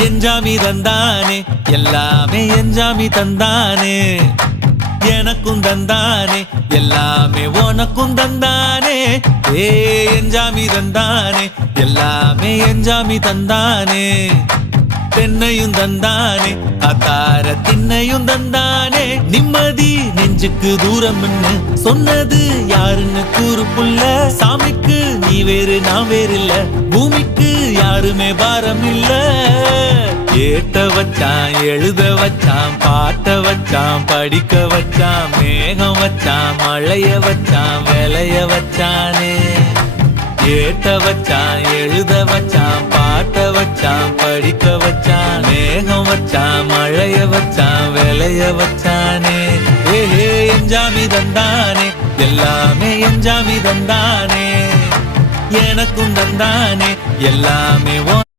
எஞ்சாமி தந்தானே எல்லாமே எஞ்சாமி தந்தானே எனக்கும் தந்தானே எல்லாமே உனக்கும் தந்தானே ஏ எஞ்சாமி தந்தானே எல்லாமே எஞ்சாமி தந்தானே தென்னையும் தந்தானே அத்தார திண்ணையும் தந்தானே நிம்மதி நெஞ்சுக்கு தூரம் சொன்னது யாருன்னு கூறு புள்ள சாமிக்கு நீ வேறு நான் வேறு இல்ல பூமிக்கு யாருமே பாரம் இல்ல ஏத்த வச்சான் எழுத வச்சான் பாட்ட வச்சான் படிக்க வச்சான் மேகம் வச்சான் மழைய வச்சான் விளைய வச்சானே ஏத்த வச்சான் எழுத வச்சான் பாட்ட வச்சான் படிக்க வச்சான் மேகம் வச்சான் மழைய வச்சான் விளைய வச்சானே ஏஹே எஞ்சாமி தந்தானே எல்லாமே எஞ்சாமி தந்தானே எனக்கும் தந்தானே எல்லாமே